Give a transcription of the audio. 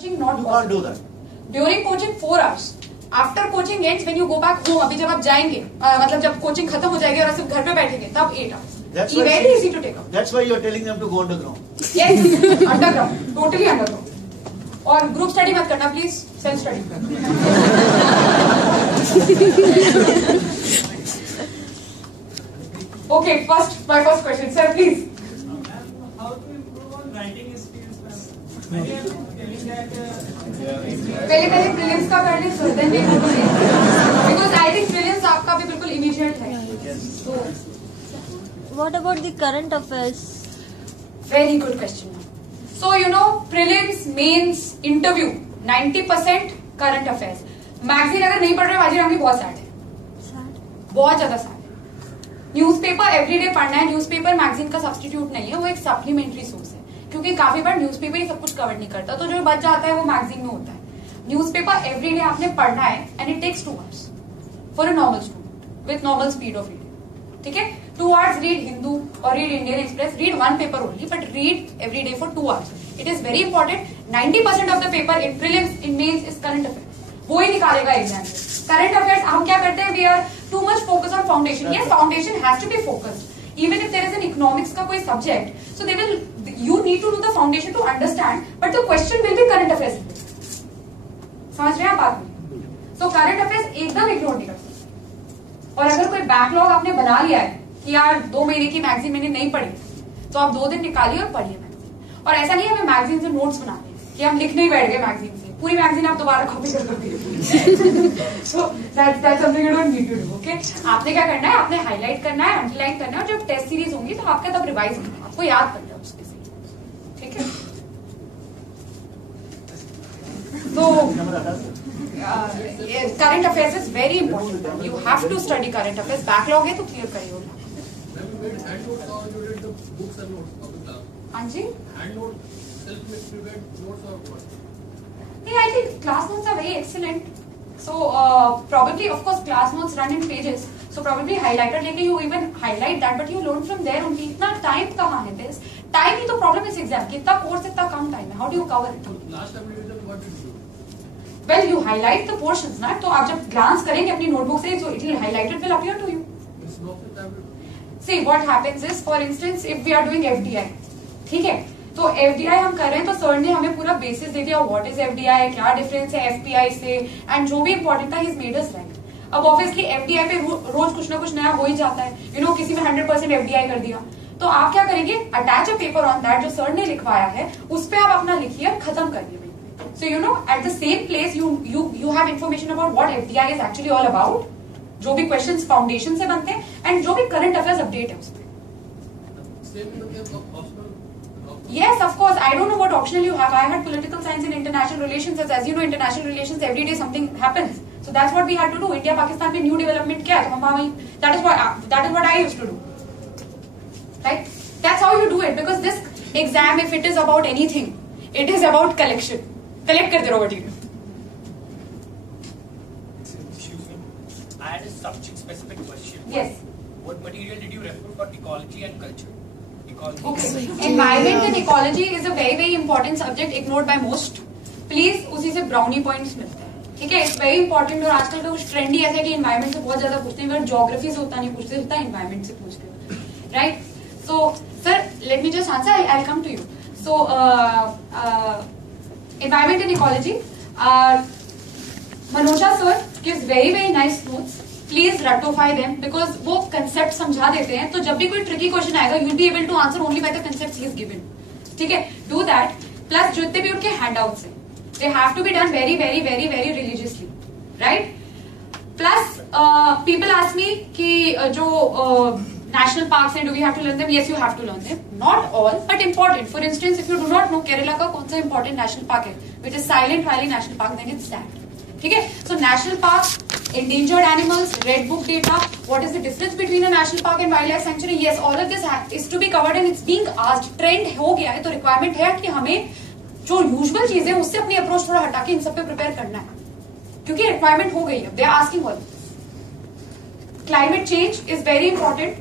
Coaching not You possible. can't do that. During coaching 4 hours. After coaching ends when you go back home. अभी जब आप जाएंगे मतलब जब कोचिंग खत्म हो जाएगी और सिर्फ घर पे बैठेंगे तब 8 hours. That's It's very easy to take up. That's why you're telling them to go underground. Yes, underground, totally underground. और ग्रुप स्टडी मत करना प्लीज, सेल्फ स्टडी करना. Okay, my first question, sir, please. How to improve on writing skills, ma'am? पहले prelims का कर ले, so then we go to because I think prelims आपका भी बिल्कुल immediate है. So, what about the current affairs? Very good question. So you know, prelims, mains, interview, 90% current affairs. Magazine अगर नहीं पढ़ रहे बाजी राम बहुत सैड है, बहुत ज्यादा सैड है. न्यूज़पेपर एवरीडे पढ़ना है. न्यूज़पेपर मैगजीन का सब्स्टिट्यूट नहीं है, वो एक सप्लीमेंट्री सोर्स है, क्योंकि काफी बार न्यूज़पेपर ही सब कुछ कवर नहीं करता, तो जो बच जाता है वो मैगजीन में होता है. न्यूज़पेपर एवरीडे आपने पढ़ना है and it takes 2 hours for a normal student with normal speed of reading. ठीक है, 2 hours रीड हिंदू और read Indian Express, read 1 paper only but read every day for 2 hours. It is very important. 90% of the paper in prelims in mains is current affairs, वो ही निकालेगा exam में. Current affairs हम क्या करते हैं, we are too much focus on foundation. Yes, foundation has to be focused even if there is an economics का कोई subject, so they will you need to do the foundation to understand, but the question will be current affairs. समझ रहे हैं आप बात में? So current affairs एकदम ignore नहीं कर सकते. और अगर कोई बैकलॉग आपने बना लिया है कि यार 2 महीने की मैगजीन मैंने नहीं पढ़ी, तो आप 2 दिन निकालिए और पढ़िए मैगजीन. और ऐसा नहीं है हमें मैगजीन से नोट्स बनाने कि हम लिखने ही बैठ गए मैगजीन से, पूरी मैगजीन आप दोबारा कॉपी कर दोगे. So that's something you don't need to do. Okay, आपने क्या करना है, आपने हाईलाइट करना है, अंडरलाइन करना है, और जब टेस्ट सीरीज होंगी तो आपका तब रिवाइज करना है, आपको याद करना है उसके से. ठीक है, तो current affairs is very important. You have to study current affairs. Backlog है तो क्लियर करिए. हाँ जी, I think class notes are very excellent. So probably, of course, class notes run in pages. So probably highlighter लेके you even highlight that, but you learn from there only. इतना time कहाँ है? This time ही तो problem is exam. कितना course इतना कम time है. How do you cover it? Last time we did what did you do? Well, you highlight the portions, ना. तो आप जब glance करेंगे अपनी notebook से, so it will highlighted will appear to you. It's not the time. See, what happens is, for instance, if we are doing FDI, ठीक है, तो FDI हम कर रहे हैं, तो सर ने हमें पूरा बेसिस दे दिया, व्हाट इज FDI, क्या डिफरेंस है FPI से, एंड जो भी इंपॉर्टेंट था ही मेड अस राइट. अब ऑब्वियसली FDI पे रोज कुछ ना कुछ नया हो ही जाता है. यू नो, किसी में 100% FDI कर दिया, तो आप क्या करेंगे, attach a paper on that जो सर ने लिखवाया है, उस पर आप अपना लिखिए और खत्म करिए. So you know, at the same place you have information about what FDI is actually all about, जो भी क्वेश्चंस फाउंडेशन से बनते हैं एंड जो भी करंट अफेयर्स अपडेट है उसमें. Yes, of course. I don't know what optional you have. I had political science and international relations. As you know, international relations every day something happens. So that's what we had to do. India Pakistan में new development क्या है, तो हम वहीं. That is what I used to do. Right? That's how you do it. Because this exam, if it is about anything, it is about collection. Collect करते रहो material. I had a subject-specific question. Yes. What material did you refer for ecology and culture? Okay. Environment and ecology is a very very important subject ignored by most. Please उसी से brownie points मिलते हैं. ठीक है, it's very important. और आजकल का कुछ ट्रेंडी ऐसा है कि environment से बहुत ज्यादा पूछते हैं, बट ज्योग्राफी से उतना नहीं पूछते जितना environment से पूछते हैं. Right? So sir, let me just answer. I'll come to you. So environment and ecology. Manoj sir gives very very nice notes. Please रटोफाई देम, बिकॉज वो कंसेप्ट समझा देते हैं, तो जब भी कोई ट्रिकी क्वेश्चन आएगा you be able to answer only by the concepts ही इज गिवन. ठीक है, डू दैट. प्लस जितने भी उनके हैंडआउट्स हैं, they have to be done very very very very religiously. Right? Plus people ask me कि जो नेशनल पार्क्स हैं, do we have to learn them? Yes, you have to learn them. Not all but important. For instance, if you do not know Kerala का कौन सा important national park है, which is Silent Valley National Park, then it's that. ठीक है, so national park, endangered animals, red book data, what is the difference between a national park and wildlife sanctuary? Yes, all of this is to be covered and it's being asked. Trend हो गया है, तो requirement है कि हमें जो usual चीजें उससे अपनी अप्रोच थोड़ा हटा के इन सब पे प्रिपेयर करना है, क्योंकि रिक्वायरमेंट हो गई है. They are asking all. Climate change is very important.